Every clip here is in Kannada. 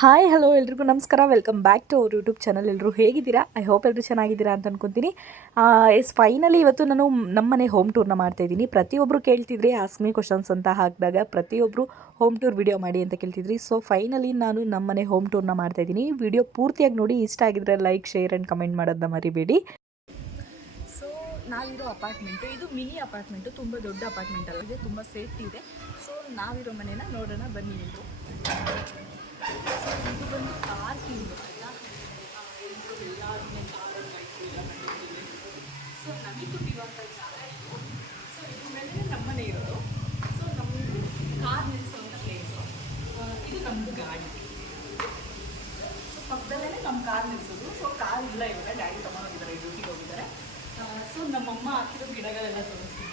ಹಾಯ್, ಹಲೋ ಎಲ್ರಿಗೂ ನಮಸ್ಕಾರ. Welcome back to our YouTube channel ಎಲ್ಲರೂ ಹೇಗಿದ್ದೀರಾ? ಐ ಹೋಪ್ ಎಲ್ಲರೂ ಚೆನ್ನಾಗಿದ್ದೀರಾ ಅಂತ ಅನ್ಕೊತೀನಿ. ಎಸ್ ಫೈನಲಿ ಇವತ್ತು ನಾನು ನಮ್ಮನೆ ಹೋಮ್ ಟೂರ್ನ ಮಾಡ್ತಾ ಇದ್ದೀನಿ. ಪ್ರತಿಯೊಬ್ಬರು ಕೇಳ್ತಿದ್ರಿ ಆಸ್ಮಿ ಕ್ವಶನ್ಸ್ ಅಂತ ಹಾಕಿದಾಗ ಪ್ರತಿಯೊಬ್ಬರು ಹೋಮ್ ಟೂರ್ ವಿಡಿಯೋ ಮಾಡಿ ಅಂತ ಕೇಳ್ತಿದ್ರಿ. ಸೊ ಫೈನಲಿ ನಾನು ನಮ್ಮನೆ ಹೋಮ್ ಟೂರ್ನ ಮಾಡ್ತಾ ಇದ್ದೀನಿ. ವಿಡಿಯೋ ಪೂರ್ತಿಯಾಗಿ ನೋಡಿ, ಇಷ್ಟ ಆಗಿದ್ರೆ ಲೈಕ್ ಶೇರ್ ಆ್ಯಂಡ್ ಕಮೆಂಟ್ ಮಾಡೋದನ್ನ ಮರಿಬೇಡಿ. ನಾವಿರೋ ಅಪಾರ್ಟ್ಮೆಂಟು, ಇದು ಮಿನಿ ಅಪಾರ್ಟ್ಮೆಂಟು, ತುಂಬ ದೊಡ್ಡ ಅಪಾರ್ಟ್ಮೆಂಟ್ ಅಲ್ಲ, ಇದೆ ತುಂಬ ಸೇಫ್ಟಿ ಇದೆ. ಸೊ ನಾವಿರೋ ಮನೇನ ನೋಡೋಣ, ಬನ್ನಿ ಇದು ಇದು ಬಂದು ಪಾರ್ಕಿಂಗ್ ಆಯ್ತಾ ಸೊ ನಮಗೆ ಕೊಟ್ಟಿರುವಂಥ ಜಾಗ ಇದು. ಸೊ ಇದ್ರ ಮೇಲೆ ನಮ್ಮನೆ ಇರೋದು. ಸೊ ನಮ್ಮದು ಕಾರ್ ನಿಲ್ಲಿಸುವಂಥ ಪ್ಲೇಸು ಇದು ನಮ್ಮದು ಗಾಡಿ. ಸೊ ಪಕ್ಕದಲ್ಲೇ ನಮ್ಮ ಕಾರ್ ನಿಲ್ಲಿಸೋದು ಸೊ ಕಾರ್ ಇಲ್ಲ ಇವಾಗ. ಡ್ಯಾಡಿ ತಗೊಂಡೋಗಿದ್ದಾರೆ ಡ್ಯೂಟಿಗೆ ಹೋಗಿದ್ದಾರೆ. ಸೊ ನಮ್ಮಮ್ಮ ಹಾಕಿರೋ ಗಿಡಗಳೆಲ್ಲ ತೋರಿಸ್ತೀನಿ.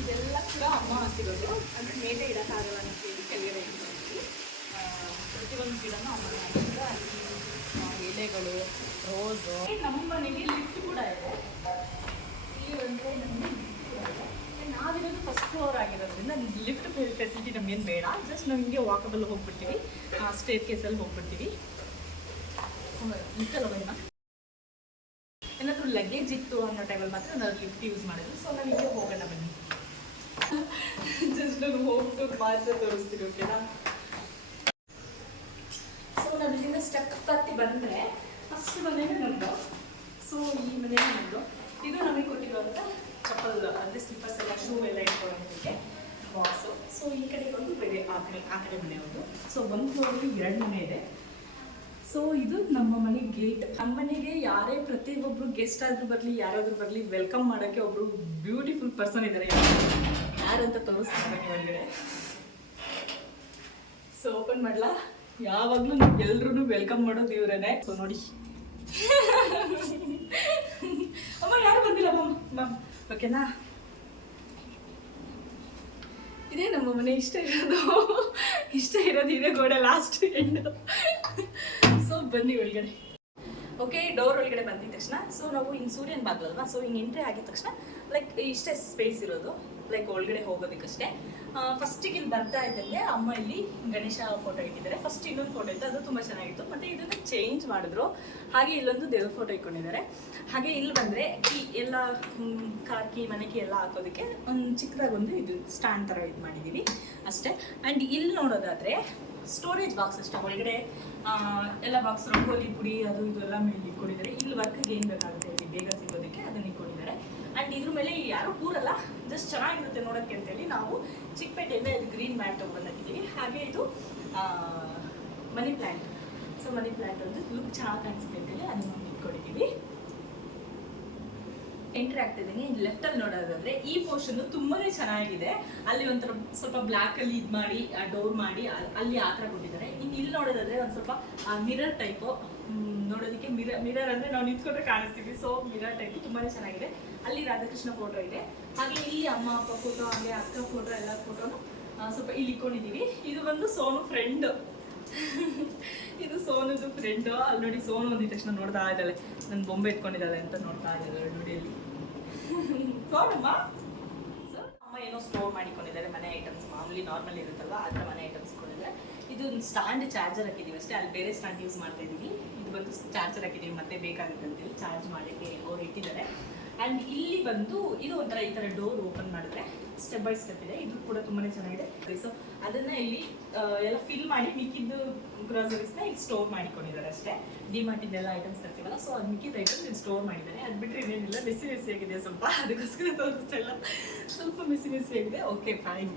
ಇದೆಲ್ಲ ಕೂಡ ಅಮ್ಮ ಹಾಕಿರೋದು. ಅಂದರೆ ಮೇಲೆ ಇಡೋಕ್ಕಾಗಲ್ಲ ಅಂತ ಹೇಳಿ ಕೆಳಗಡೆ ಪ್ರತಿಯೊಂದು ಗಿಡನೂ ಅಮ್ಮ ಹಾಕಿದ್ರು ಅಲ್ಲಿ ಎಲೆಗಳು, ರೋಸು. ನಮ್ಮ ಮನೆಗೆ ಲಿಫ್ಟ್ ಕೂಡ ಇದೆ. ಇಲ್ಲಿ ಒಂದು ನಮಗೆ ನಾವಿರೋದು ಫಸ್ಟ್ ಫ್ಲೋರ್ ಆಗಿರೋದ್ರಿಂದ ಲಿಫ್ಟ್ ಫೆಸಿಲಿಟಿ ನಮಗೇನು ಬೇಡ. ಜಸ್ಟ್ ನಾವು ಹಿಂಗೆ ವಾಕಬಲ್ ಹೋಗ್ಬಿಡ್ತೀವಿ ಸ್ಟೇರ್ ಕೇಸಲ್ಲಿ ಹೋಗ್ಬಿಡ್ತೀವಿ. ಹೋಗೋಣ ಏನಾದರೂ ಲಗೇಜ್ ಇತ್ತು ಅನ್ನೋ ಟೈಮಲ್ಲಿ ಮಾತ್ರ ನಾವು ಲಿಫ್ಟ್ ಯೂಸ್ ಮಾಡಿದ್ರು ಸೊ ನಾವು ಈಗ ಹೋಗೋಣ ಬನ್ನಿ. ಜಸ್ಟ್ ನಾನು ಹೋಗ್ಬಿಟ್ಟು ಮಾತ್ರ ತೋರಿಸ್ತೀನಿ ಓಕೆನಾ ಸೊ ನಾನು ಇಲ್ಲಿಂದ ಸ್ಟೆಪ್ ಹತ್ತಿ ಬಂದರೆ ಫಸ್ಟ್ ಮನೆಯೇ ನಂದು ಸೊ ಈ ಮನೆಯೇ ನಂದು ಇದು ನಮಗೆ ಕೊಟ್ಟಿರುವಂಥ ಚಪ್ಪಲ್ ಅಂದರೆ ಸ್ಲಿಪ್ಪರ್ಸ್ ಎಲ್ಲ ಶೂ ಎಲ್ಲ ಇಟ್ಕೊಳ್ಳೋದಕ್ಕೆ ಬಾಕ್ಸು ಸೊ ಈ ಕಡೆ ಒಂದು ಬೇರೆ ಆ ಕಡೆ ಆ ಕಡೆ ಮನೆ ಒಂದು ಸೊ ಒಂದು ಫ್ಲೋರಲ್ಲಿ ಎರಡು ಮನೆ ಇದೆ. ಸೊ ಇದು ನಮ್ಮ ಮನೆ ಗೇಟ್ ನಮ್ಮ ಮನೆಗೆ ಯಾರೇ ಪ್ರತಿಯೊಬ್ಬರು ಗೆಸ್ಟ್ ಆದ್ರೂ ಬರಲಿ, ಯಾರಾದ್ರೂ ಬರಲಿ ವೆಲ್ಕಮ್ ಮಾಡೋಕ್ಕೆ ಒಬ್ರು ಬ್ಯೂಟಿಫುಲ್ ಪರ್ಸನ್ ಇದ್ದಾರೆ ಯಾರಂತ ತೋರಿಸ್ತಾರೆ ಒಳಗಡೆ. ಸೊ ಓಪನ್ ಮಾಡ್ಲಾ? ಯಾವಾಗಲೂ ಎಲ್ರೂ ವೆಲ್ಕಮ್ ಮಾಡೋದು ಇವ್ರೇನೆ ಸೊ ನೋಡಿ. ಅಮ್ಮ, ಯಾರು ಬಂದಿಲ್ಲ? ಅಮ್ಮ ಓಕೆನಾ ಇದೇ ನಮ್ಮ ಮನೆ, ಇಷ್ಟ ಇರೋದು. ಇಷ್ಟ ಇರೋದು ಇದೇ ಗೋಡೆ ಲಾಸ್ಟ್ ಎಂಡು ಸೊ ಬನ್ನಿ ಒಳಗಡೆ. ಓಕೆ ಡೋರ್ ಒಳಗಡೆ ಬಂದಿದ ತಕ್ಷಣ ಸೊ ನಾವು ಹಿಂಗೆ ಸೂರ್ಯನ ಬಾಗ್ಲಲ್ವಾ ಸೊ ಹಿಂಗೆ ಎಂಟ್ರಿ ಆಗಿದ ತಕ್ಷಣ ಲೈಕ್ ಇಷ್ಟೇ ಸ್ಪೇಸ್ ಇರೋದು ಲೈಕ್ ಒಳಗಡೆ ಹೋಗೋದಕ್ಕಷ್ಟೇ. ಫಸ್ಟಿಗೆ ಇಲ್ಲಿ ಬರ್ತಾ ಇದ್ದಂಗೆ ಅಮ್ಮ ಇಲ್ಲಿ ಗಣೇಶ ಫೋಟೋ ಇಟ್ಟಿದ್ದಾರೆ. ಫಸ್ಟ್ ಇನ್ನೊಂದು ಫೋಟೋ ಇತ್ತು, ಅದು ತುಂಬ ಚೆನ್ನಾಗಿತ್ತು. ಮತ್ತೆ ಇದನ್ನು ಚೇಂಜ್ ಮಾಡಿದ್ರು. ಹಾಗೆ ಇಲ್ಲೊಂದು ದೇವ್ರ ಫೋಟೋ ಇಟ್ಕೊಂಡಿದ್ದಾರೆ. ಹಾಗೆ ಇಲ್ಲಿ ಬಂದರೆ ಈ ಎಲ್ಲ ಕಾಕಿ ಮನೆಕಿ ಎಲ್ಲ ಹಾಕೋದಕ್ಕೆ ಒಂದು ಚಿಕ್ಕದಾಗಿ ಒಂದು ಇದು ಸ್ಟ್ಯಾಂಡ್ ಥರ ಇದು ಮಾಡಿದ್ದೀವಿ ಅಷ್ಟೇ. ಆ್ಯಂಡ್ ಇಲ್ಲಿ ನೋಡೋದಾದರೆ ಸ್ಟೋರೇಜ್ ಬಾಕ್ಸ್ ಅಷ್ಟೇ, ಒಳಗಡೆ ಎಲ್ಲ ಬಾಕ್ಸ್ ರಂಗೋಲಿ ಪುಡಿ, ಅದು ಇದು ಎಲ್ಲ ಮೇಲೆ ಇಟ್ಕೊಂಡಿದ್ದಾರೆ. ಇಲ್ಲಿ ವರ್ಕ್ಗೆ ಏನು ಬೇಕಾಗುತ್ತೆ ಇಲ್ಲಿ ಬೇಗ ಸಿಗೋದಕ್ಕೆ ಅದನ್ನ ಇಟ್ಕೊಂಡಿದ್ದಾರೆ. ಆ್ಯಂಡ್ ಇದ್ರ ಮೇಲೆ ಯಾರು ಕೂರಲ್ಲ ಜಸ್ಟ್ ಚೆನ್ನಾಗಿರುತ್ತೆ ನೋಡೋಕ್ಕೆ ಅಂತೇಳಿ ನಾವು ಚಿಕ್ಕಪೇಟೆಯಿಂದ ಇದು ಗ್ರೀನ್ ಮ್ಯಾಟ್ ತೊಗೊಂಡಿದ್ದೀವಿ ಹಾಗೆ ಇದು money plant so money plant ಒಂದು ಲುಕ್ ಚೆನ್ನಾಗಿ ಕಾಣಿಸುತ್ತೆ ಅಂತೇಳಿ ಅದನ್ನ ಇಟ್ಕೊಂಡಿದ್ದೀವಿ. ಎಂಟ್ರಿ ಲೆಫ್ಟ್ ಅಲ್ಲಿ ನೋಡೋದಾದ್ರೆ ಈ ಪೋರ್ಷನ್ ತುಂಬಾನೇ ಚೆನ್ನಾಗಿದೆ. ಅಲ್ಲಿ ಒಂಥರ ಸ್ವಲ್ಪ ಬ್ಲಾಕ್ ಅಲ್ಲಿ ಇದು ಮಾಡಿ ಡೋರ್ ಮಾಡಿ ಅಲ್- ಅಲ್ಲಿ ಆ ಥರ ಕೊಟ್ಟಿದ್ದಾರೆ. ಇನ್ನು ಇಲ್ಲಿ ನೋಡೋದಾದ್ರೆ ಒಂದು ಸ್ವಲ್ಪ ಮಿರರ್ ಟೈಪು ನೋಡೋದಕ್ಕೆ ಮಿರರ್ ಮಿರರ್ ಅಂದ್ರೆ ನಾವು ನಿಂತ್ಕೊಂಡ್ರೆ ಕಾಣಿಸ್ತೀವಿ. ಸೊ ಮಿರರ್ ಟೈಪ್ ತುಂಬಾನೇ ಚೆನ್ನಾಗಿದೆ. ಅಲ್ಲಿ ರಾಧಾಕೃಷ್ಣ ಫೋಟೋ ಇದೆ. ಹಾಗೆ ಇಲ್ಲಿ ಅಮ್ಮ, ಅಪ್ಪ ಫೋಟೋ ಹಾಗೆ ಅಕ್ಕ ಫೋಟೋ ಎಲ್ಲ ಫೋಟೋನು ಸ್ವಲ್ಪ ಇಲ್ಲಿ ಇಟ್ಕೊಂಡಿದ್ದೀವಿ ಇದು ಬಂದು ಸೋನು ಫ್ರೆಂಡ್ ಇದು ಸೋನುದು ಫ್ರೆಂಡು ಅಲ್ಲಿ ನೋಡಿ ಸೋನು ಅಂದಿದ ತಕ್ಷಣ ನೋಡ್ತಾ ಇದ್ದಾಳೆ. ನನ್ನ ಬೊಂಬೆ ಇಟ್ಕೊಂಡಿದ್ದಾಳೆ ಅಂತ ನೋಡ್ತಾ ಇದ್ದಾಳೆ ನೋಡಿ ಅಲ್ಲಿ. ಸೋನಮ್ಮ? ಅಮ್ಮ ಏನೋ ಸ್ಟೋರ್ ಮಾಡಿಕೊಂಡಿದ್ದಾರೆ, ಮನೆ ಐಟಮ್ಸ್ ಮಾಮೂಲಿ ನಾರ್ಮಲ್ ಇರುತ್ತಲ್ವ? ಆ ಥರ ಮನೆ ಐಟಮ್ಸ್ ಕೊಡಿದ್ರೆ ಇದು ಸ್ಟ್ಯಾಂಡ್ ಚಾರ್ಜರ್ ಹಾಕಿದ್ದೀವಿ ಅಷ್ಟೇ, ಅಲ್ಲಿ ಬೇರೆ ಸ್ಟ್ಯಾಂಡ್ ಯೂಸ್ ಮಾಡ್ತಾ ಇದ್ದೀವಿ. ಇದು ಬಂದು ಚಾರ್ಜರ್ ಹಾಕಿದ್ದೀವಿ, ಮತ್ತೆ ಬೇಕಾಗುತ್ತೆ ಅಂತೇಳಿ ಚಾರ್ಜ್ ಮಾಡಲಿಕ್ಕೆ ಅವ್ರು ಇಟ್ಟಿದ್ದಾರೆ. ಆ್ಯಂಡ್ ಇಲ್ಲಿ ಬಂದು ಇದು ಒಂಥರ ಈ ಥರ ಡೋರ್ ಓಪನ್ ಮಾಡಿದ್ರೆ ಸ್ಟೆಪ್ ಬೈ ಸ್ಟೆಪ್ ಇದೆ. ಇದು ಕೂಡ ತುಂಬಾನೇ ಚೆನ್ನಾಗಿದೆ. ಸೊ ಅದನ್ನ ಇಲ್ಲಿ ಎಲ್ಲ ಫಿಲ್ ಮಾಡಿ ಮಿಕ್ಕಿದ್ದು ಗ್ರಾಸರೀಸ್ನ ಇಲ್ಲಿ ಸ್ಟೋರ್ ಮಾಡಿಕೊಂಡಿದ್ದಾರೆ ಅಷ್ಟೇ. ಡಿಮಾರ್ಟಿಂದೆಲ್ಲ ಐಟಮ್ಸ್ ತರ್ತೀವಲ್ಲ ಸೊ ಅದು ಮಿಕ್ಕಿದ ಐಟಮ್ಸ್ ಇಲ್ಲಿ ಸ್ಟೋರ್ ಮಾಡಿದ್ದಾರೆ. ಅದು ಬಿಟ್ಟರೆ ಇನ್ನೇನಿಲ್ಲ ಬಿಸಿ ಬಿಸಿಯಾಗಿದೆ ಸ್ವಲ್ಪ. ಅದಕ್ಕೋಸ್ಕರ ತೋರಿಸ್ತಾ ಇಲ್ಲ. ಸ್ವಲ್ಪ ಬಿಸಿ ಬಿಸಿಯಾಗಿದೆ ಓಕೆ ಫೈನ್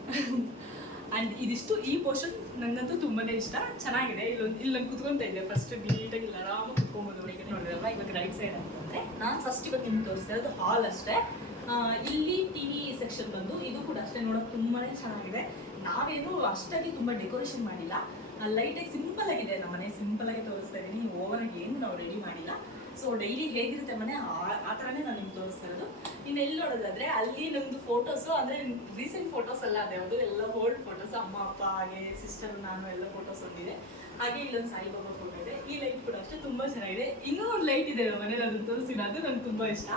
ಆ್ಯಂಡ್ ಇದಿಷ್ಟು ಈ ಪೋರ್ಷನ್ ನಂಗಂತೂ ತುಂಬಾನೇ ಇಷ್ಟ. ಚೆನ್ನಾಗಿದೆ. ಇಲ್ಲೊಂದು ಇಲ್ಲಿ ನಂಗೆ ಕುತ್ಕೊಂತ ಇದ್ದೆ. ಫಸ್ಟ್ ನೀಟಾಗಿ ಇಲ್ಲ ಆರಾಮಾಗಿ ಕುತ್ಕೊಂಬೋದು ಒಳಗೆ ನೋಡಿರಲ್ವ ಇವಾಗ ರೈಟ್ ಸೈಡ್ ಅಂತಂದ್ರೆ ನಾನು ಫಸ್ಟ್ ಇವಾಗ ನಿಮ್ಗೆ ತೋರಿಸ್ತಾ ಇರೋದು ಹಾಲ್ ಅಷ್ಟೇ. ಇಲ್ಲಿ ಟಿವಿ ಸೆಕ್ಷನ್ ಬಂದು ಇದು ಕೂಡ ಅಷ್ಟೇ ನೋಡೋಕೆ ತುಂಬಾನೇ ಚೆನ್ನಾಗಿದೆ. ನಾವೇನು ಅಷ್ಟಾಗಿ ತುಂಬಾ ಡೆಕೋರೇಷನ್ ಮಾಡಿಲ್ಲ. ಲೈಟಾಗಿ ಸಿಂಪಲ್ ಆಗಿದೆ ನಮ್ಮ ಮನೆ. ಸಿಂಪಲ್ ಆಗಿ ತೋರಿಸ್ತಾ ಇದ್ದೀನಿ. ಓವರ್ ಆಗಿ ಏನು ನಾವು ರೆಡಿ ಮಾಡಿಲ್ಲ. ಸೊ ಡೈಲಿ ಹೇಗಿರುತ್ತೆ ಮನೆ? ಆ ಥರನೇ ನಾನು ನಿಮ್ಗೆ ತೋರಿಸ್ತಾ ಇರೋದು. ಇನ್ನು ಎಲ್ಲಿ ನೋಡೋದಾದ್ರೆ ಅಲ್ಲಿ ನಮ್ದು ಫೋಟೋಸು ಅಂದ್ರೆ ರೀಸೆಂಟ್ ಫೋಟೋಸ್ ಎಲ್ಲ ಅದೇ ಅದು ಎಲ್ಲ ಓಲ್ಡ್ ಫೋಟೋಸ್ ಅಮ್ಮ ಅಪ್ಪ ಹಾಗೆ ಸಿಸ್ಟರ್ ನಾನು ಎಲ್ಲ ಫೋಟೋಸ್ ಹೊಂದಿದೆ ಹಾಗೆ ಇಲ್ಲೊಂದು ಸಾಯಿಬಾಬಾ ಫೋಟೋ ಇದೆ. ಈ ಲೈಟ್ ಕೂಡ ಅಷ್ಟೇ ತುಂಬಾ ಚೆನ್ನಾಗಿದೆ. ಇನ್ನೂ ಒಂದು ಲೈಟ್ ಇದೆ ನಮ್ಮ ಮನೇಲಿ ಅದನ್ನ ತೋರಿಸಿಲ್ಲ ಅದು ನಂಗೆ ತುಂಬಾ ಇಷ್ಟ.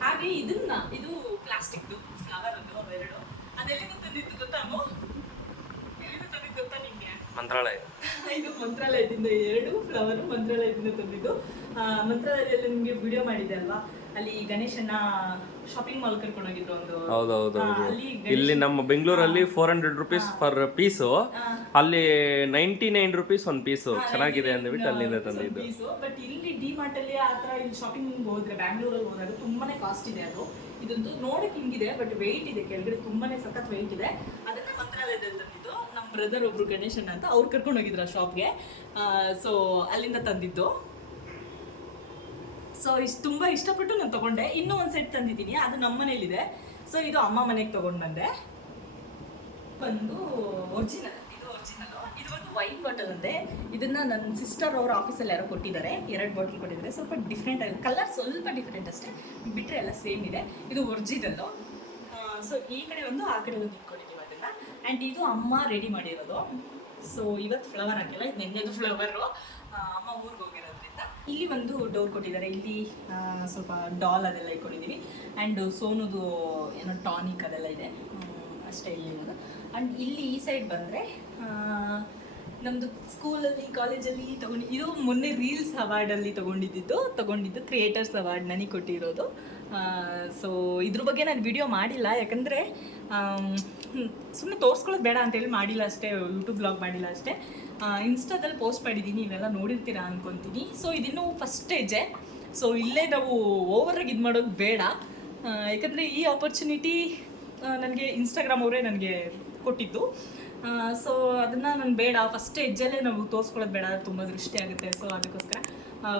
ಹಾಗೆ ಇದನ್ನ ಇದು ಪ್ಲಾಸ್ಟಿಕ್ದು ಫ್ಲವರ್ ಅದು ಅವೆರಡು. ಅದೆಲ್ಲಿಂದ ತಂದಿತ್ತು ಗೊತ್ತಾ ಅಮ್ಮ? ಎಲ್ಲಿಂದ ಮಂತ್ರಾಲಯ. ಇದು ಮಂತ್ರಾಲಯದಿಂದ ಎರಡು ಫ್ಲವರ್ ಮಂತ್ರಾಲಯದಿಂದ ತಂದಿದ್ದು. ಮಂತ್ರಾಲಯದಲ್ಲಿ ನಿಮಗೆ ವಿಡಿಯೋ ಮಾಡಿದೆ ಅಲ್ವಾ? ಅಲ್ಲಿ ಗಣೇಶನ ಶಾಪಿಂಗ್ ಮಾಲ್ ಕರ್ಕೊಂಡು ಹೋಗಿದ್ರು ಒಂದು. ಹೌದೌದು ಆ, ಇಲ್ಲಿ ನಮ್ಮ ಬೆಂಗಳೂರಲ್ಲಿ four hundred rupees per piece ಅಲ್ಲಿ ನೈಂಟಿ ನೈನ್ ರುಪೀಸ್ ಒಂದು ಪೀಸು ಚೆನ್ನಾಗಿದೆ ಅಂದ್ಬಿಟ್ಟು ಅಲ್ಲಿಂದ ತಂದಿದ್ದು. ಬಟ್ ಇಲ್ಲಿ ಡಿ ಮಾರ್ಟ್ ಅಲ್ಲಿ ಆ ತರ ಇಲ್ಲಿ ಶಾಪಿಂಗ್ ಹೋದ್ರೆ ಬ್ಯಾಂಗ್ಳೂರಲ್ಲಿ ಹೋದಾಗ ತುಂಬಾನೇ ಕಾಸ್ಟ್ ಇದೆ ಅದು. ಇದಂತೂ ನೋಡಕ್ ಹಿಂಗಿದೆ ಬಟ್ ವೆಯ್ಟ್ ಇದೆ ಕೆಳಗಡೆ ತುಂಬಾನೇ ಸಖತ್ ವೆಯ್ಟ್ ಇದೆ. ಅದನ್ನ ಮಂತ್ರಾಲಯದಲ್ಲಿ ತಂದಿದ್ದು. ನಮ್ಮ ಬ್ರದರ್ ಒಬ್ರು ಗಣೇಶನ್ ಅಂತ ಅವ್ರು ಕರ್ಕೊಂಡು ಹೋಗಿದ್ರು ಆ ಶಾಪ್ಗೆ ಸೊ ಅಲ್ಲಿಂದ ತಂದಿದ್ದು. ಸೊ ಇಷ್ಟು ತುಂಬ ಇಷ್ಟಪಟ್ಟು ನಾನು ತಗೊಂಡೆ. ಇನ್ನೂ ಒಂದು ಸೆಟ್ ತಂದಿದ್ದೀನಿ. ಅದು ನಮ್ಮ ಮನೇಲಿದೆ ಸೊ ಇದು ಅಮ್ಮ ಮನೆಗೆ ತಗೊಂಡು ಬಂದೆ. ಬಂದು ಒರಿಜಿನಲ್ ಇದು ಒರಿಜಿನಲ್ ಇದು ಒಂದು ವೈಟ್ ಬಾಟಲ್ ಅಂತೆ. ಇದನ್ನ ನನ್ನ ಸಿಸ್ಟರ್ ಅವ್ರ ಆಫೀಸಲ್ಲಿ ಯಾರೋ ಕೊಟ್ಟಿದ್ದಾರೆ. ಎರಡು ಬಾಟಲ್ ಕೊಟ್ಟಿದ್ದಾರೆ. ಸ್ವಲ್ಪ ಡಿಫ್ರೆಂಟ್ ಆಗಿದೆ ಕಲರ್ ಸ್ವಲ್ಪ ಡಿಫ್ರೆಂಟ್ ಅಷ್ಟೇ. ಬಿಟ್ಟರೆ ಎಲ್ಲ ಸೇಮ್ ಇದೆ. ಇದು ಒರಿಜಿನಲ್ಲು ಸೊ ಈ ಕಡೆ ಒಂದು, ಆ ಕಡೆ ಒಂದು ಇಟ್ಕೊಂಡಿದ್ದೀವಿ ಅದನ್ನ. ಆ್ಯಂಡ್ ಇದು ಅಮ್ಮ ರೆಡಿ ಮಾಡಿರೋದು. ಸೊ ಇವತ್ತು ಫ್ಲವರ್ ಹಾಕಿಲ್ಲ. ಇದು ನಿನ್ನೆದು ಫ್ಲವರು ಅಮ್ಮ ಊರಿಗೆ ಇಲ್ಲಿ ಒಂದು ಡೋರ್ ಕೊಟ್ಟಿದ್ದಾರೆ. ಇಲ್ಲಿ ಸ್ವಲ್ಪ ಡಾಲ್ ಅದೆಲ್ಲ ಇಟ್ಕೊಂಡಿದ್ದೀವಿ ಆ್ಯಂಡ್ ಸೋನುದು ಏನೋ ಟಾನಿಕ್ ಅದೆಲ್ಲ ಇದೆ. ಅಷ್ಟೇ ಇಲ್ಲಿ ಆ್ಯಂಡ್ ಇಲ್ಲಿ ಈ ಸೈಡ್ ಬಂದರೆ ನಮ್ಮದು ಸ್ಕೂಲಲ್ಲಿ ಕಾಲೇಜಲ್ಲಿ ತೊಗೊಂಡು, ಇದು ಮೊನ್ನೆ ರೀಲ್ಸ್ ಅವಾರ್ಡಲ್ಲಿ ತೊಗೊಂಡಿದ್ದು ತೊಗೊಂಡಿದ್ದು ಕ್ರಿಯೇಟರ್ಸ್ ಅವಾರ್ಡ್ ನನಗೆ ಕೊಟ್ಟಿರೋದು. ಸೊ ಇದ್ರ ಬಗ್ಗೆ ನಾನು ವಿಡಿಯೋ ಮಾಡಿಲ್ಲ. ಯಾಕಂದರೆ ಸುಮ್ಮನೆ ತೋರಿಸ್ಕೊಳ್ಳೋದು ಬೇಡ ಅಂತೇಳಿ ಮಾಡಿಲ್ಲ ಅಷ್ಟೇ ಯೂಟ್ಯೂಬ್ ಬ್ಲಾಗ್ ಮಾಡಿಲ್ಲ ಅಷ್ಟೇ. ಇನ್ಸ್ಟಾದಲ್ಲಿ ಪೋಸ್ಟ್ ಮಾಡಿದ್ದೀನಿ ಇವೆಲ್ಲ ನೋಡಿರ್ತೀರಾ ಅಂದ್ಕೊತೀನಿ ಸೊ ಇದಿನ್ನೂ ಫಸ್ಟ್ ಸ್ಟೇಜೆ ಸೊ ಇಲ್ಲೇ ನಾವು ಓವರಾಗಿ ಇದು ಮಾಡೋದು ಬೇಡ. ಯಾಕಂದರೆ ಈ ಆಪರ್ಚುನಿಟಿ ನನಗೆ ಇನ್ಸ್ಟಾಗ್ರಾಮ್ ಅವರೇ ನನಗೆ ಕೊಟ್ಟಿದ್ದು. ಸೊ ಅದನ್ನು ನಾನು ಬೇಡ. ಫಸ್ಟ್ ಸ್ಟೇಜಲ್ಲೇ ನಾವು ತೋರಿಸ್ಕೊಳ್ಳೋದು ಬೇಡ. ತುಂಬ ದೃಷ್ಟಿ ಆಗುತ್ತೆ. ಸೊ ಅದಕ್ಕೋಸ್ಕರ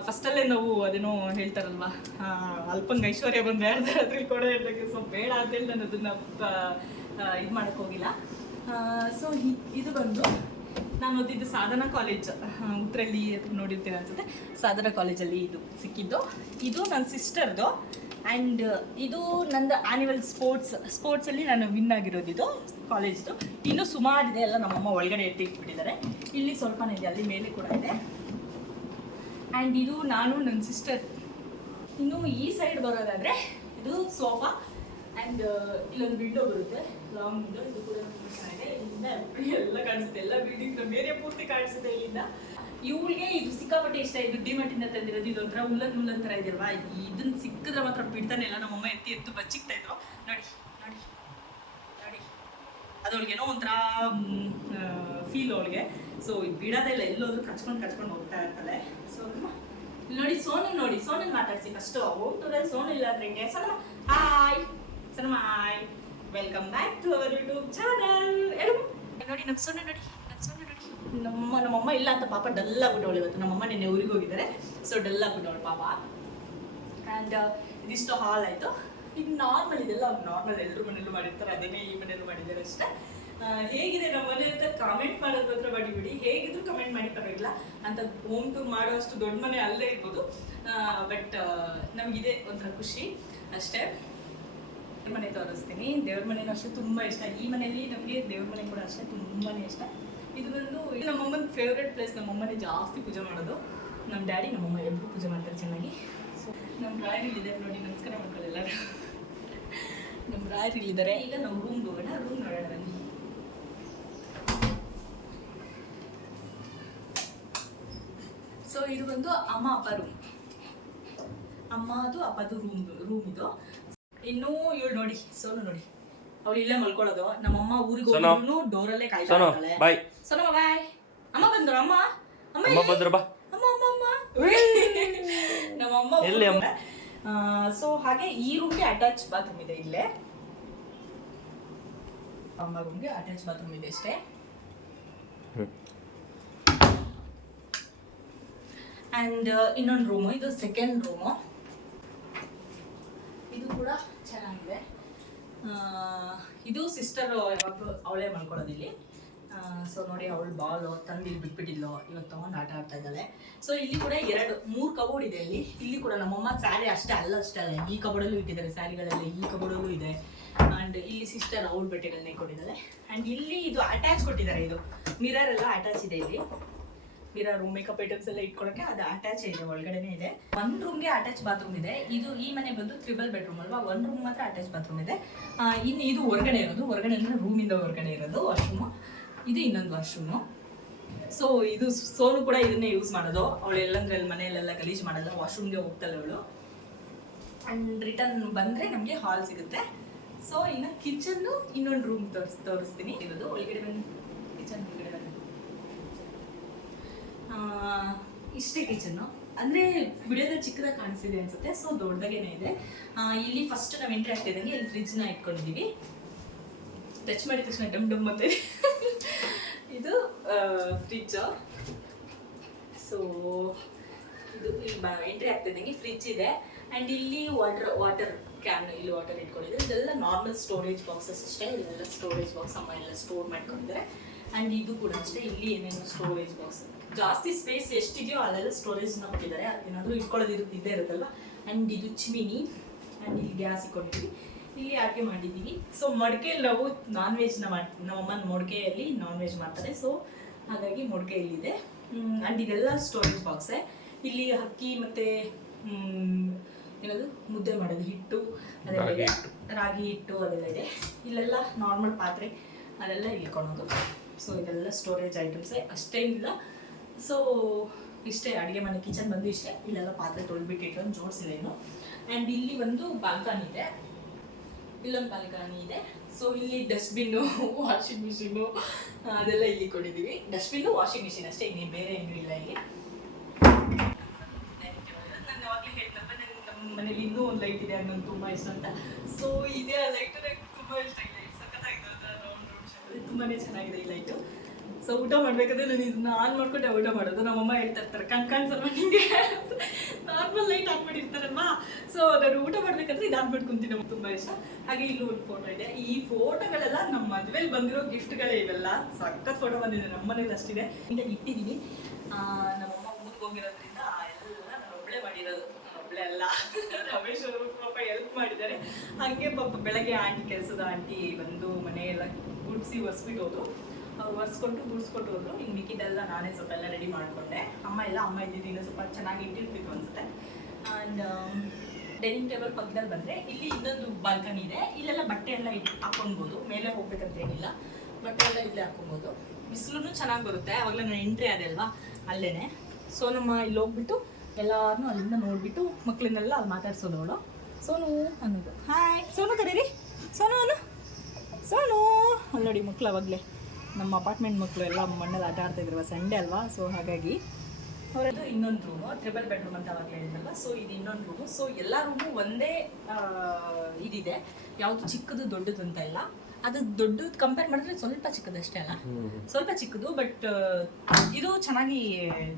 ಫಸ್ಟಲ್ಲೇ ನಾವು ಅದೇನೋ ಹೇಳ್ತಾರಲ್ವ? ಅಲ್ಪಂಗೆ ಐಶ್ವರ್ಯ ಬಂದು ಅದ್ರಲ್ಲಿ ಕೊಡೋ ಸೊ ಬೇಡ ಅಂತೇಳಿ ನಾನು ಅದನ್ನು ಇದು ಮಾಡೋಕ್ಕೋಗಿಲ್ಲ ಸೊ ಇದು ಬಂದು ನಾನು ಓದಿದ್ದು ಸಾಧನಾ ಕಾಲೇಜ್ ಉತ್ತರಳ್ಳಿ ನೋಡಿರ್ತೀನಿ ಅನ್ಸುತ್ತೆ. ಸಾಧನಾ ಕಾಲೇಜಲ್ಲಿ ಇದು ಸಿಕ್ಕಿದ್ದು. ಇದು ನನ್ನ ಸಿಸ್ಟರ್ದು ಆ್ಯಂಡ್ ಇದು ನಂದು ಆ್ಯನಿವಲ್ ಸ್ಪೋರ್ಟ್ಸ್ ಸ್ಪೋರ್ಟ್ಸಲ್ಲಿ ನಾನು ವಿನ್ ಆಗಿರೋದು ಇದು ಕಾಲೇಜ್ದು ಇನ್ನೂ ಇದೆ ಎಲ್ಲ ನಮ್ಮಮ್ಮ ಒಳಗಡೆ ಎತ್ತಿಟ್ಬಿಟ್ಟಿದ್ದಾರೆ ಇಲ್ಲಿ ಸ್ವಲ್ಪನೇ ಇದೆ, ಅಲ್ಲಿ ಮೇಲೆ ಕೂಡ ಇದೆ. ಆ್ಯಂಡ್ ಇದು ನಾನು ನನ್ನ ಸಿಸ್ಟರ್ ಇನ್ನು ಈ ಸೈಡ್ ಬರೋದಾದರೆ ಇದು ಸೋಫಾ ಆ್ಯಂಡ್ ಇಲ್ಲೊಂದು ವಿಂಡೋ ಬರುತ್ತೆ. ಲಾಂಗ್ ವಿಂಡೋ ಇದು ಕೂಡ ಎಲ್ಲ ಕಾಣಿಸುತ್ತೆ. ಎಲ್ಲ ಬಿಲ್ಡಿಂಗ್ ಬೇರೆ ಪೂರ್ತಿ ಕಾಣಿಸುತ್ತೆ ಇಲ್ಲಿಂದ. ಇವಳಿಗೆ ಇದು ಸಿಕ್ಕಾಪಟ್ಟೆ ಇಷ್ಟ. ಇದು ಡಿಮಟ್ಟಿಂದ ತಂದಿರೋದು. ಇದೊಂಥರ ಉಲ್ಲನ್ ಉಲ್ಲನ್ ಥರ ಇದೆಯಲ್ವಾ ಇದನ್ನ ಸಿಕ್ಕಿದ್ರೆ ಮಾತ್ರ ಬಿಡ್ತಾನೆ ಇಲ್ಲ. ನಮ್ಮಮ್ಮ ಎತ್ತಿ ಎತ್ತು ಬಚ್ಚಿಕ್ತಾ ಇದ್ರು. ನೋಡಿ ನೋಡಿ ನೋಡಿ. ಏನೋ ಒಂಥರ ಫೀಲ್ ಅವಳಿಗೆ. ಸೊ ಬಿಡೋದೇ ಇಲ್ಲ. ಎಲ್ಲೋದ್ರು ಕಚ್ಕೊಂಡು ಕಚ್ಕೊಂಡು ಹೋಗ್ತಾ ಇರ್ತಾಳೆ. ಸೊ ನೋಡಿ ಸೋನು ನೋಡಿ. ಸೋನನ್ ಮಾತಾಡ್ಸಿ ಫಸ್ಟ್ ಹೋಗ್ತದೆ. ಸೋನು ಇಲ್ಲ ಅಂದ್ರೆ ಹೆಂಗೆ? Hi. Sir hi. Welcome back to our YouTube channel ನೋಡಿ ನಮ್ಮ ಸೊನ್ನೆ ನೋಡಿ ನಮ್ಮ ನಮ್ಮ ನಮ್ಮಮ್ಮ ಇಲ್ಲ ಅಂತ ಪಾಪ ಡಲ್ ಆಗ್ಬಿಟ್ಟವಳು ಇವತ್ತು. ನಮ್ಮಮ್ಮ ನಿನ್ನೆ ಊರಿಗೆ ಹೋಗಿದ್ದಾರೆ. ಸೊ ಡಲ್ ಆಗ್ಬಿಟ್ಟವಳು ಪಾಪ. ಆ್ಯಂಡ್ ಇದಿಷ್ಟು ಹಾಲ್ ಆಯಿತು. ಈಗ ನಾರ್ಮಲ್ ಇದೆಲ್ಲ ನಾರ್ಮಲ್ ಎಲ್ಲರೂ ಮನೇಲೂ ಮಾಡಿರ್ತಾರೆ ಅದೇನೇ ಈ ಮನೇಲೂ ಮಾಡಿದ್ದಾರೆ ಅಷ್ಟೇ. ಹೇಗಿದೆ ನಮ್ಮ ಮನೆ ಅಂತ ಕಾಮೆಂಟ್ ಮಾಡೋದು ಮಾತ್ರ ಮಾಡಿಬಿಡಿ ಹೇಗಿದ್ರು ಕಮೆಂಟ್ ಮಾಡಿ ಪರವಾಗಿಲ್ಲ. ಅಂತ ಹೋಮ್ ಟೂರ್ ಮಾಡೋಷ್ಟು ದೊಡ್ಡ ಮನೆ ಅಲ್ಲೇ ಇರ್ಬೋದು. ಬಟ್ ನಮಗಿದೆ ಒಂಥರ ಖುಷಿ ಅಷ್ಟೇ. ದೇವ್ರ ಮನೆ ತೋರಿಸ್ತೀನಿ. ದೇವ್ರ ಮನೆನೂ ಅಷ್ಟೇ ತುಂಬ ಇಷ್ಟ. ಈ ಮನೆಯಲ್ಲಿ ನಮಗೆ ದೇವ್ರ ಮನೆ ಕೂಡ ಅಷ್ಟೇ ತುಂಬಾ ಇಷ್ಟ. ಇದು ಬಂದು ನಮ್ಮಮ್ಮನ ಫೇವ್ರೆಟ್ ಪ್ಲೇಸ್ ನಮ್ಮಮ್ಮನೆ ಜಾಸ್ತಿ ಪೂಜೆ ಮಾಡೋದು. ನಮ್ಮ ಡ್ಯಾಡಿ, ನಮ್ಮಮ್ಮ ಎಲ್ಲರೂ ಪೂಜೆ ಮಾಡ್ತಾರೆ ಚೆನ್ನಾಗಿ. ಸೊ ನಮ್ಮ ರಾಯರಿಲ್ಲಿದ್ದಾರೆ ನೋಡಿ, ನಮಸ್ಕಾರ ಮಾಡ್ಕೊಳ್ಳಿ ಎಲ್ಲರೂ. ನಮ್ಮ ರಾಯರಿಲ್ಲಿದ್ದಾರೆ. ಈಗ ನಾವು ರೂಮ್ ಹೋಗೋಣ. ರೂಮ್ ನೋಡೋಣ ಸೊ ಇದು ಬಂದು ಅಮ್ಮ ಅಪ್ಪ ರೂಮ್ ಅಮ್ಮದು ಅಪ್ಪದು ರೂಮ್ ರೂಮ್ ಇದು. ಇನ್ನು ಇವಳು ನೋಡಿ ಸೋನು ನೋಡಿ. ಅವಳು ಇಲ್ಲೇ ಮಲ್ಕೊಳ್ಳೋದು. ನಮ್ಮಮ್ಮ ಊರಿಗೆ ಸೋನು. ಹೋದ್ರು ಡೋರಲ್ಲೇ ಕಾಯ್ತಾ ಸೋನು ಇರ್ತಾಳೆ ಬಾಯ್. ಸೋನು ಬಾಯ್. ಅಮ್ಮ ಬಂದ್ರು ಅಮ್ಮ. ಅಮ್ಮ ಅಮ್ಮ? ಬಂದ್ರ ಬಾ. ಅಮ್ಮ ಅಮ್ಮ ಅಮ್ಮ. ನಮ್ಮಮ್ಮ ಎಲ್ಲಿ ಅಮ್ಮ? ಸೊ ಹಾಗೆ ಈ ರೂಮ್ಗೆ ಅಟ್ಯಾಚ್ ಬಾತ್ರೂಮ್ ಇದೆ ಇಲ್ಲೇ. ಅಮ್ಮ ರೂಮ್ಗೆ ಅಟ್ಯಾಚ್ ಬಾತ್ರೂಮ್ ಇದೆ ಅಷ್ಟೇ ಅಂಡ್ ಇನ್ನೊಂದು ರೂಮು ಇದು ಸೆಕೆಂಡ್ ರೂಮು ಕೂಡ ಚೆನ್ನಾಗಿದೆ. ಇದು ಸಿಸ್ಟರ್ ಯಾವಾಗಲೂ ಅವಳೇ ಮಾಡ್ಕೊಳ್ಳೋದು ಇಲ್ಲಿ. ಸೊ ನೋಡಿ ಅವಳು ಬಾಲು ತಂದು ಇಲ್ಲಿ ಬಿಟ್ಬಿಟ್ಟಿದ್ಲು. ಇವತ್ತು ತಗೊಂಡು ಆಟ ಆಡ್ತಾ ಇದ್ದಾಳೆ. ಸೊ ಇಲ್ಲಿ ಕೂಡ ಎರಡು, ಮೂರು ಕಬೋರ್ಡ್ ಇದೆ ಇಲ್ಲಿ ಇಲ್ಲಿ ಕೂಡ ನಮ್ಮಮ್ಮ ಸ್ಯಾರಿ ಅಷ್ಟೇ ಅಲ್ಲ ಅಷ್ಟೇ ಅಲ್ಲ. ಈ ಕಬೋರ್ಡಲ್ಲೂ ಇಟ್ಟಿದ್ದಾರೆ ಸ್ಯಾರಿಗಳಲ್ಲಿ ಈ ಕಬೋರ್ಡಲ್ಲೂ ಇದೆ. ಆ್ಯಂಡ್ ಇಲ್ಲಿ ಸಿಸ್ಟರ್ ಅವಳು ಬಟ್ಟೆಗಳನ್ನೇ ಕೊಟ್ಟಿದ್ದಾಳೆ. ಆ್ಯಂಡ್ ಇಲ್ಲಿ ಇದು ಅಟ್ಯಾಚ್ ಕೊಟ್ಟಿದ್ದಾರೆ ಇದು. ಮಿರರ್ ಎಲ್ಲ ಅಟ್ಯಾಚ್ ಇದೆ ಇಲ್ಲಿ. ಮಿರರ್ ಮೇಕಪ್ ಐಟಮ್ಸ್ ಎಲ್ಲ ಇಟ್ಕೊಳಕ್ಕೆ ಅದು ಅಟ್ಯಾಚ್ ಇದೆ, ಒಳಗಡೆನೆ ಇದೆ. ಒಂದ್ ರೂಮ್ಗೆ ಅಟ್ಯಾಚ್ ಬಾತ್ರೂಮ್ ಇದೆ. ಇದು ಈ ಮನೆ ಬಂದು ತ್ರಿಬಲ್ ಬೆಡ್ರೂಮ್ ಅಲ್ವಾ? ಒಂದ್ ರೂಮ್ ಮಾತ್ರ ಅಟ್ಯಾಚ್ ಬಾತ್ರೂಮ್ ಇದೆ. ಇನ್ನು ಇದು ಹೊರಗಡೆ ಇರೋದು. ಹೊರಗಡೆ ಅಂದ್ರೆ ರೂಮಿಂದ ಹೊರಗಡೆ ಇರೋದು ವಾಶ್ರೂಮು ಇದು ಇನ್ನೊಂದು ವಾಶ್ರೂಮು ಸೊ ಇದು ಸೋನು ಕೂಡ ಇದನ್ನೇ ಯೂಸ್ ಮಾಡೋದು. ಅವಳು ಎಲ್ಲಂದ್ರೆ ಅಲ್ಲಿ ಮನೆಯಲ್ಲೆಲ್ಲ ಗಲೀಜ್ ಮಾಡಲ್ಲ. ವಾಶ್ರೂಮ್ಗೆ ಹೋಗ್ತಾಳೆ ಅವಳು. ಅಂಡ್ ರಿಟರ್ನ್ ಬಂದ್ರೆ ನಮಗೆ ಹಾಲ್ ಸಿಗುತ್ತೆ. ಸೊ ಇನ್ನು ಕಿಚನ್ ಇನ್ನೊಂದು ರೂಮ್ ತೋರಿಸ್, ತೋರಿಸ್ತೀನಿ. ಇರೋದು. ಒಳಗಡೆ ಬಂದು ಕಿಚನ್ ಇಷ್ಟೇ ಕಿಚನ್ನು ಅಂದರೆ ವಿಡಿಯೋದಲ್ಲಿ ಚಿಕ್ಕದಾಗಿ ಕಾಣಿಸಿದೆ ಅನ್ಸುತ್ತೆ ಸೊ ದೊಡ್ಡದಾಗೇನೆ ಇದೆ. ಇಲ್ಲಿ ಫಸ್ಟ್ ನಾವು ಎಂಟ್ರಿ ಆಗ್ತಿದ್ದಂಗೆ ಇಲ್ಲಿ ಫ್ರಿಜ್ನ ಇಟ್ಕೊಂಡಿದ್ದೀವಿ ಟಚ್ ಮಾಡಿದ ತಕ್ಷಣ ಡಮ್ ಡಮ್ ಮತ್ತೆ ಇದು. ಫ್ರಿಜ್ ಸೊ ಇದು ಇಲ್ಲಿ ಎಂಟ್ರಿ ಆಗ್ತಿದ್ದಂಗೆ ಫ್ರಿಜ್ ಇದೆ. ಆ್ಯಂಡ್ ಇಲ್ಲಿ ವಾಟರ್ ವಾಟರ್ ಕ್ಯಾನ್ ಇಲ್ಲಿ ವಾಟರ್ ಇಟ್ಕೊಂಡಿದ್ದಾರೆ. ಇದೆಲ್ಲ ನಾರ್ಮಲ್ ಸ್ಟೋರೇಜ್ ಬಾಕ್ಸಸ್ ಅಷ್ಟೇ. ಇಲ್ಲೆಲ್ಲ ಸ್ಟೋರೇಜ್ ಬಾಕ್ಸ್ ಅಮ್ಮ ಎಲ್ಲ ಸ್ಟೋರ್ ಮಾಡ್ಕೊಂಡಿದ್ದಾರೆ. ಆ್ಯಂಡ್ ಇದು ಕೂಡ ಅಷ್ಟೇ ಇಲ್ಲಿ ಏನೇನು ಸ್ಟೋರೇಜ್ ಬಾಕ್ಸ್ ಜಾಸ್ತಿ ಸ್ಪೇಸ್ ಎಷ್ಟಿದೆಯೋ ಅಲ್ಲೆಲ್ಲ ಸ್ಟೋರೇಜ್ ಕೊಟ್ಟಿದ್ದಾರೆ ಏನಾದರೂ ಇಟ್ಕೊಳ್ಳೋದಿರು ಇದ್ದೇ ಇರುತ್ತಲ್ವ? ಆ್ಯಂಡ್ ಇದು ಚಿಮಿನಿ. ಅಂಡ್ ಇಲ್ಲಿ ಗ್ಯಾಸ್ ಇಟ್ಕೊಂಡಿದ್ದೀವಿ ಇಲ್ಲಿ ಅಡುಗೆ ಮಾಡಿದ್ದೀವಿ ಸೊ ಮಡಿಕೆಯಲ್ಲಿ ನಾವು ನಾನ್ ವೆಜ್ನ ಮಾಡ್ತೀವಿ ನಮ್ಮಮ್ಮನ ಮೊಡಕೆಯಲ್ಲಿ ನಾನ್ ವೆಜ್ ಮಾಡ್ತಾರೆ. ಸೊ ಹಾಗಾಗಿ ಮಡಿಕೆ ಇಲ್ಲಿದೆ. ಅಂಡ್ ಇದೆಲ್ಲ ಸ್ಟೋರೇಜ್ ಬಾಕ್ಸೆ ಇಲ್ಲಿ ಅಕ್ಕಿ ಮತ್ತು ಏನದು? ಮುದ್ದೆ ಮಾಡೋದು ಹಿಟ್ಟು ಅದೆಲ್ಲ ರಾಗಿ ಇದೆ ಹಿಟ್ಟು. ರಾಗಿ ಹಿಟ್ಟು ಅದೆಲ್ಲ ಇದೆ. ಇಲ್ಲೆಲ್ಲ ನಾರ್ಮಲ್ ಪಾತ್ರೆ ಅದೆಲ್ಲ ಇಟ್ಕೊಳೋದು. ಸೊ ಇದೆಲ್ಲ ಸ್ಟೋರೇಜ್ ಐಟಮ್ಸೇ ಅಷ್ಟೇನಿಲ್ಲ ಸೊ ಇಷ್ಟೇ ಅಡುಗೆ ಮನೆ ಕಿಚನ್ ಬಂದು ಇಷ್ಟೇ. ಇಲ್ಲೆಲ್ಲ ಪಾತ್ರೆ ತೊಳ್ಬಿಟ್ಟು ಜೋಡಿಸಿಲ್ಲ ಇನ್ನು. ಆ್ಯಂಡ್ ಇಲ್ಲಿ ಒಂದು ಬಾಲ್ಕನಿ ಇದೆ. ಇಲ್ಲೊಂದು ಬಾಲ್ಕನಿ ಇದೆ. ಸೊ ಇಲ್ಲಿ ಡಸ್ಟ್ಬಿನ್ನು ವಾಷಿಂಗ್ ಮಿಷಿನ್ನು ಅದೆಲ್ಲ ಇಲ್ಲಿ ಕೊಟ್ಟಿದ್ದೀವಿ. ಡಸ್ಟ್ಬಿನ್ನು ವಾಷಿಂಗ್ ಮಿಷಿನ್ ಅಷ್ಟೇ. ಇನ್ನೇ ಬೇರೆ ಏನೂ ಇಲ್ಲ ಇಲ್ಲಿ. ನಾನು ಯಾವಾಗಲೇ ಹೇಳ್ತಪ್ಪ ನಮ್ಮ ಮನೇಲಿ ಇನ್ನೂ ಒಂದು ಲೈಟ್ ಇದೆ ಅನ್ನೋದು ತುಂಬ ಇಷ್ಟ ಅಂತ. ಸೊ ಇದೇ ಆ ಲೈಟ್ ತುಂಬ ಇಷ್ಟ. ಈ ತುಂಬಾ ಚೆನ್ನಾಗಿದೆ ಈ ಲೈಟು. ಸೊ ಊಟ ಮಾಡ್ಬೇಕಾದ್ರೆ ನಾನು ಇದನ್ನ ಆನ್ ಮಾಡ್ಕೊಂಡೆ, ಊಟ ಮಾಡೋದು. ನಮ್ಮಮ್ಮ ಹೇಳ್ತಾ ಇರ್ತಾರೆ, ಕಣ್ ಕಾಣಿಸಲ್ವ ನಿಮಗೆ ನಾರ್ಮಲ್ ಲೈಟ್ ಆನ್ ಮಾಡಿರ್ತಾರಲ್ವಾ? ಸೊ ನಾನು ಊಟ ಮಾಡ್ಬೇಕಂದ್ರೆ ಇದು ಆನ್ ಮಾಡ್ಕೊಂತೀನಿ. ನಮ್ಗೆ ತುಂಬ ಇಷ್ಟ. ಹಾಗೆ ಇಲ್ಲೂ ಒಂದು ಫೋಟೋ ಇದೆ. ಈ ಫೋಟೋಗಳೆಲ್ಲ ನಮ್ಮ ಮದುವೆಲಿ ಬಂದಿರೋ ಗಿಫ್ಟ್ಗಳೇ ಇವೆಲ್ಲ. ಸಖತ್ ಫೋಟೋ ಬಂದಿದೆ ನಮ್ಮ ಮನೇಲಿ ಅಷ್ಟಿದೆ. ಈಗ ಇಟ್ಟಿದ್ದೀನಿ ನಮ್ಮಮ್ಮ ಊರಿಗೆ ಹೋಗಿರೋದ್ರಿಂದ ಎಲ್ಲ ನಾನು ಒಬ್ಬಳೇ ಮಾಡಿರೋದು. ಒಬ್ಳೆ ಅಲ್ಲ. ರಮೇಶ್ ಅವರು ಮಾಡಿದ್ದಾರೆ. ಹಾಗೆ ಪಾಪ ಬೆಳಗ್ಗೆ ಆಂಟಿ ಕೆಲಸದ ಆಂಟಿ ಬಂದು ಮನೆಯೆಲ್ಲ ಗುಡಿಸಿ ಒರೆಸ್ಬಿಟ್ಟು ಹೋದ್ರು ಅವ್ರು ಒರೆಸ್ಕೊಂಡು ಗುಡಿಸ್ಕೊಟ್ಟು ಹೋದ್ರು. ಹಿಂಗೆ ಮಿಕ್ಕಿದೆಲ್ಲ ನಾನೇ ಸ್ವಲ್ಪ ಎಲ್ಲ ರೆಡಿ ಮಾಡಿಕೊಂಡೆ. ಅಮ್ಮ ಎಲ್ಲ, ಅಮ್ಮ ಇದ್ದಿದ್ದು ಸ್ವಲ್ಪ ಚೆನ್ನಾಗಿ ಇಟ್ಟಿರ್ಬೇಕು ಅನ್ಸುತ್ತೆ. ಆ್ಯಂಡ್ ಡೈನಿಂಗ್ ಟೇಬಲ್ ಪಕ್ಕದಲ್ಲಿ ಬಂದರೆ ಇಲ್ಲಿ ಇನ್ನೊಂದು ಬಾಲ್ಕನಿ ಇದೆ. ಇಲ್ಲೆಲ್ಲ ಬಟ್ಟೆ ಎಲ್ಲ ಇಟ್ಟು ಹಾಕೊಳ್ಬೋದು ಮೇಲೆ ಹೋಗ್ಬೇಕಂತ ಏನಿಲ್ಲ. ಬಟ್ಟೆ ಎಲ್ಲ ಇಲ್ಲೇ ಹಾಕೊಬೋದು ಬಿಸಿಲು ಚೆನ್ನಾಗಿ ಬರುತ್ತೆ. ಅವಾಗಲೇ ನಾನು ಎಂಟ್ರಿ ಆದೆ ಅಲ್ವಾ? ಅಲ್ಲೇನೆ. ಸೊ ನಮ್ಮ ಇಲ್ಲಿ ಹೋಗ್ಬಿಟ್ಟು ಎಲ್ಲಾರನ್ನೂ ಅಲ್ಲಿಂದ ನೋಡಿಬಿಟ್ಟು ಮಕ್ಕಳನ್ನೆಲ್ಲ ಅಲ್ಲಿ ಮಾತಾಡ್ಸೋದು ಅವಳು. ಸೋನು ಅನ್ನೋದು ಹಾಯ್ ಸೋನು ಕರೀರಿ? ಸೋನು ಅನು ಸೋನು. ಅಲ್ಲಿ ನೋಡಿ ಮಕ್ಳು ಅವಾಗಲೇ ನಮ್ಮ ಅಪಾರ್ಟ್ಮೆಂಟ್ ಮಕ್ಕಳು ಎಲ್ಲ ಮಣ್ಣಲ್ಲಿ ಆಟ ಆಡ್ತಾ ಇದ್ರು. ಸಂಡೇ ಅಲ್ವಾ? ಸೊ ಹಾಗಾಗಿ ಅವರದ್ದು ಇನ್ನೊಂದು ರೂಮು ಟ್ರಿಬಲ್ ಬೆಡ್ರೂಮ್ ಅಂತ ಅವಾಗ ಹೇಳಿದ್ರಲ್ಲ ಸೊ ಇದು ಇನ್ನೊಂದು ರೂಮು ಸೊ ಎಲ್ಲ ರೂಮು ಒಂದೇ ಇದಿದೆ. ಯಾವುದು ಚಿಕ್ಕದು ದೊಡ್ಡದು ಅಂತ ಇಲ್ಲ. ಅದು ದೊಡ್ಡದು ಕಂಪೇರ್ ಮಾಡಿದ್ರೆ ಸ್ವಲ್ಪ ಚಿಕ್ಕದಷ್ಟೇ ಅಲ್ಲ. ಸ್ವಲ್ಪ ಚಿಕ್ಕದು ಬಟ್ ಇದು ಚೆನ್ನಾಗಿ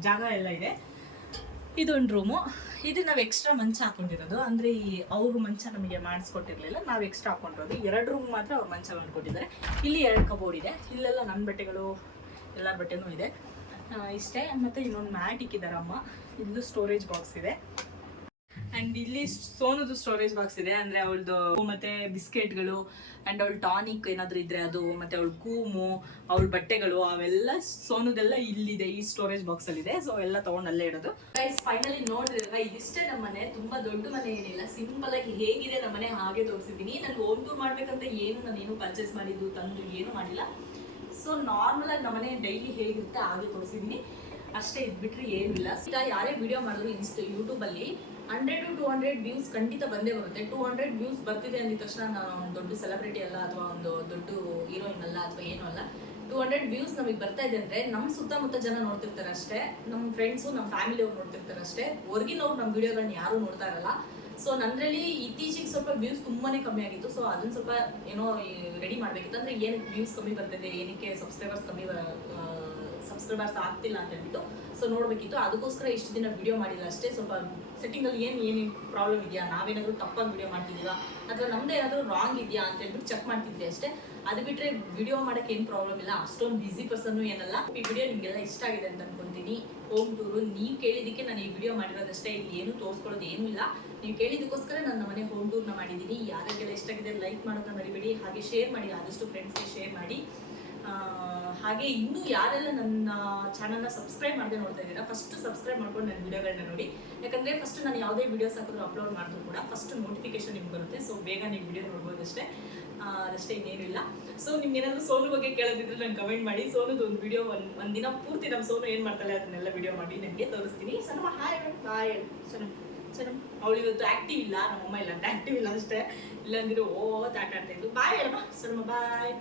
ಜಾಗ ಎಲ್ಲ ಇದೆ. ಇದೊಂದು ರೂಮು. ಇದು ನಾವು ಎಕ್ಸ್ಟ್ರಾ ಮಂಚ ಹಾಕೊಂಡಿರೋದು. ಅಂದರೆ ಈ ಅವರು ಮಂಚ ನಮಗೆ ಮಾಡಿಸ್ಕೊಟ್ಟಿರಲಿಲ್ಲ, ನಾವು ಎಕ್ಸ್ಟ್ರಾ ಹಾಕೊಂಡಿರೋದು. ಎರಡು ರೂಮ್ ಮಾತ್ರ ಅವ್ರು ಮಂಚ ಮಾಡಿಕೊಟ್ಟಿದ್ದಾರೆ. ಇಲ್ಲಿ ಎರಡು ಕಬೋರ್ಡ್ ಇದೆ. ಇಲ್ಲೆಲ್ಲ ನನ್ನ ಬಟ್ಟೆಗಳು, ಎಲ್ಲ ಬಟ್ಟೆನೂ ಇದೆ. ಇಷ್ಟೇ. ಮತ್ತು ಇನ್ನೊಂದು ಮ್ಯಾಟ್ ಇಕ್ಕಿದ್ದಾರೆ ಅಮ್ಮ ಇಲ್ಲೂ ಸ್ಟೋರೇಜ್ ಬಾಕ್ಸ್ ಇದೆ. ಅಂಡ್ ಇಲ್ಲಿ ಸೋನುದು ಸ್ಟೋರೇಜ್ ಬಾಕ್ಸ್ ಇದೆ. ಅಂದ್ರೆ ಅವಳದು ಮತ್ತೆ ಬಿಸ್ಕೆಟ್ಗಳು ಅಂಡ್ ಅವಳ ಟಾನಿಕ್ ಏನಾದ್ರು ಇದ್ರೆ ಅದು, ಮತ್ತೆ ಅವಳ ಕೂಮು, ಅವಳ ಬಟ್ಟೆಗಳು, ಅವೆಲ್ಲ ಸೋನುದೆಲ್ಲ ಇಲ್ಲಿದೆ, ಈ ಸ್ಟೋರೇಜ್ ಬಾಕ್ಸ್ ಅಲ್ಲಿ ಇದೆ ಸೊ ಎಲ್ಲ ತಗೊಂಡ್ ಅಲ್ಲೇ ಇಡೋದು. ಫೈನಲಿ ನೋಡಿದ್ರಲ್ವಾ ಇದಿಷ್ಟೇ ನಮ್ಮ ಮನೆ ತುಂಬಾ ದೊಡ್ಡ ಮನೆ ಏನಿಲ್ಲ. ಸಿಂಪಲ್ ಆಗಿ ಹೇಗಿದೆ ನಮ್ಮ ಮನೆ ಹಾಗೆ ತೋರಿಸಿದ್ದೀನಿ. ನಾನು ಹೋಮ್ ಟೂರ್ ಮಾಡ್ಬೇಕಂತ ಏನು ನಾನು ಏನು ಪರ್ಚೇಸ್ ಮಾಡಿದ್ದು, ತಂದು ಏನು ಮಾಡಿಲ್ಲ. ಸೊ ನಾರ್ಮಲ್ ಆಗಿ ನಮ್ಮನೆ ಡೈಲಿ ಹೇಗಿರುತ್ತೆ ಹಾಗೆ ತೋರಿಸಿದ್ದೀನಿ. ಅಷ್ಟೇ ಇದ್ಬಿಟ್ರೆ ಏನಿಲ್ಲ. ಈಗ ಯಾರೇ ವಿಡಿಯೋ ಮಾಡಿದ್ರು ಇನ್ಸ್ಟ ಯೂಟ್ಯೂಬಲ್ಲಿ ಹಂಡ್ರೆಡ್ ಟು ಹಂಡ್ರೆಡ್ ವ್ಯೂಸ್ ಖಂಡಿತ ಬಂದೇ ಬರುತ್ತೆ. ಟೂ ಹಂಡ್ರೆಡ್ ವ್ಯೂಸ್ ಬರ್ತಿದೆ ಅಂದಿದ ತಕ್ಷಣ ನಾನು ಒಂದು ದೊಡ್ಡ ಸೆಲೆಬ್ರಿಟಿ ಅಲ್ಲ ಅಥವಾ ಒಂದು ದೊಡ್ಡ ಹೀರೋಯಿನ್ ಅಲ್ಲ ಅಥವಾ ಏನೂ ಅಲ್ಲ. ಟೂ ಹಂಡ್ರೆಡ್ ವ್ಯೂಸ್ ನಮಗೆ ಬರ್ತಾ ಇದೆ ಅಂದ್ರೆ ನಮ್ಮ ಸುತ್ತಮುತ್ತ ಜನ ನೋಡ್ತಿರ್ತಾರೆ ಅಷ್ಟೇ ನಮ್ಮ ಫ್ರೆಂಡ್ಸು ನಮ್ಮ ಫ್ಯಾಮಿಲಿ ಅವ್ರು ನೋಡ್ತಿರ್ತಾರೆ ಅಷ್ಟೇ. ಹೊರಗಿನವ್ರು ನಮ್ಮ ವಿಡಿಯೋಗಳನ್ನ ಯಾರೂ ನೋಡ್ತಾ ಇರಲ್ಲ. ಸೊ ನನ್ನಲ್ಲಿ ಇತ್ತೀಚೆಗೆ ಸ್ವಲ್ಪ ವ್ಯೂಸ್ ತುಂಬಾನೇ ಕಮ್ಮಿ ಆಗಿತ್ತು. ಸೊ ಅದನ್ನ ಸ್ವಲ್ಪ ಏನೋ ರೆಡಿ ಮಾಡ್ಬೇಕಿತ್ತು ಅಂದ್ರೆ ಏನಕ್ಕೆ ವ್ಯೂಸ್ ಕಮ್ಮಿ ಬರ್ತಿದೆ, ಏನಕ್ಕೆ ಸಬ್ಸ್ಕ್ರೈಬರ್ಸ್ ಕಮ್ಮಿ ಸಬ್ಸ್ಕ್ರೈಬರ್ಸ್ ಆಗ್ತಿಲ್ಲ ಅಂತ ಹೇಳ್ಬಿಟ್ಟು ಸೊ ನೋಡ್ಬೇಕಿತ್ತು. ಅದಕ್ಕೋಸ್ಕರ ಇಷ್ಟು ದಿನ ವಿಡಿಯೋ ಮಾಡಿಲ್ಲ ಅಷ್ಟೇ. ಸ್ವಲ್ಪ ಸೆಟ್ಟಿಂಗ್ ಅಲ್ಲಿ ಏನು ಏನೇನು ಪ್ರಾಬ್ಲಮ್ ಇದೆಯಾ? ನಾವೇನಾದರೂ ತಪ್ಪಾಗಿ ವಿಡಿಯೋ ಮಾಡ್ತಿದ್ದೀವಾ? ಅಥವಾ ನಮ್ದು ಏನಾದರೂ ರಾಂಗ್ ಇದೆಯಾ ಅಂತ ಹೇಳ್ಬಿಟ್ಟು ಚೆಕ್ ಮಾಡ್ತಿದ್ವಿ ಅಷ್ಟೇ. ಅದು ಬಿಟ್ಟರೆ ವಿಡಿಯೋ ಮಾಡಕ್ಕೆ ಏನು ಪ್ರಾಬ್ಲಮ್ ಇಲ್ಲ. ಅಷ್ಟೊಂದು ಬ್ಯುಸಿ ಪರ್ಸನ್ ಏನಲ್ಲ. ಈ ವಿಡಿಯೋ ನಿಮಗೆಲ್ಲ ಇಷ್ಟ ಆಗಿದೆ ಅಂತ ಅನ್ಕೊಂತೀನಿ. ಹೋಮ್ ಟೂರು ನೀವು ಕೇಳಿದ್ದಕ್ಕೆ ನಾನು ಈ ವಿಡಿಯೋ ಮಾಡಿರೋದಷ್ಟೇ. ಇಲ್ಲಿ ಏನು ತೋರಿಸ್ಕೊಳ್ಳೋದು ಏನೂ ಇಲ್ಲ. ನೀವು ಕೇಳಿದಕ್ಕೋಸ್ಕರ ನನ್ನ ಮನೆ ಹೋಮ್ ಟೂರ್ನ ಮಾಡಿದ್ದೀನಿ. ಯಾರಿಗೆಲ್ಲ ಇಷ್ಟ ಆಗಿದೆ ಲೈಕ್ ಮಾಡೋದನ್ನ ಮರಿಬೇಡಿ. ಹಾಗೆ ಶೇರ್ ಮಾಡಿ. ಆದಷ್ಟು ಫ್ರೆಂಡ್ಸ್ಗೆ ಶೇರ್ ಮಾಡಿ. ಹಾಗೆ ಇನ್ನೂ ಯಾರೆಲ್ಲ ನನ್ನ ಚಾನಲ್ನ ಸಬ್ಸ್ಕ್ರೈಬ್ ಮಾಡದೆ ನೋಡ್ತಾ ಇದ್ದೀರಾ ಫಸ್ಟ್ ಸಬ್ಸ್ಕ್ರೈಬ್ ಮಾಡ್ಕೊಂಡು ನನ್ನ ವಿಡಿಯೋಗಳನ್ನ ನೋಡಿ. ಯಾಕಂದರೆ ಫಸ್ಟ್ ನಾನು ಯಾವುದೇ ವಿಡಿಯೋಸ್ ಹಾಕಿದ್ರು ಅಪ್ಲೋಡ್ ಮಾಡಿದ್ರು ಕೂಡ ಫಸ್ಟ್ ನೋಟಿಫಿಕೇಶನ್ ನಿಮ್ಗೆ ಬರುತ್ತೆ ಸೊ ಬೇಗ ನೀವು ವಿಡಿಯೋ ನೋಡ್ಬೋದಷ್ಟೇ. ಅಷ್ಟೇ ಇನ್ನೇನಿಲ್ಲ ಸೊ ನಿಮ್ಗೆ ಏನಾದರೂ ಸೋನು ಬಗ್ಗೆ ಕೇಳೋದಿದ್ರೆ ನಂಗೆ ಕಮೆಂಟ್ ಮಾಡಿ. ಸೋನುದು ಒಂದು ವಿಡಿಯೋ ಒಂದು ಒಂದಿನ ಪೂರ್ತಿ ನಮ್ಮ ಸೋನು ಏನು ಮಾಡ್ತಾಳೆ ಅದನ್ನೆಲ್ಲ ವಿಡಿಯೋ ಮಾಡಿ ನನಗೆ ತೋರಿಸ್ತೀನಿ. ಸಣ್ಣ ಹಾಯ್ ಬಾಯ್ ಸೊನ ಸಣ್ಣ ಅವಳು ಇವತ್ತು ಆಕ್ಟಿವ್ ಇಲ್ಲ, ನಮ್ಮಮ್ಮ ಇಲ್ಲ ಅಂತ ಆಕ್ಟಿವ್ ಇಲ್ಲ ಅಷ್ಟೇ. ಇಲ್ಲಾಂದ್ರೆ ಓ ಆಟ ಆಡ್ತಾ ಇದ್ದು ಬಾಯ್ ಅಲ್ವಾ ಸೊನಮ್ಮ ಬಾಯ್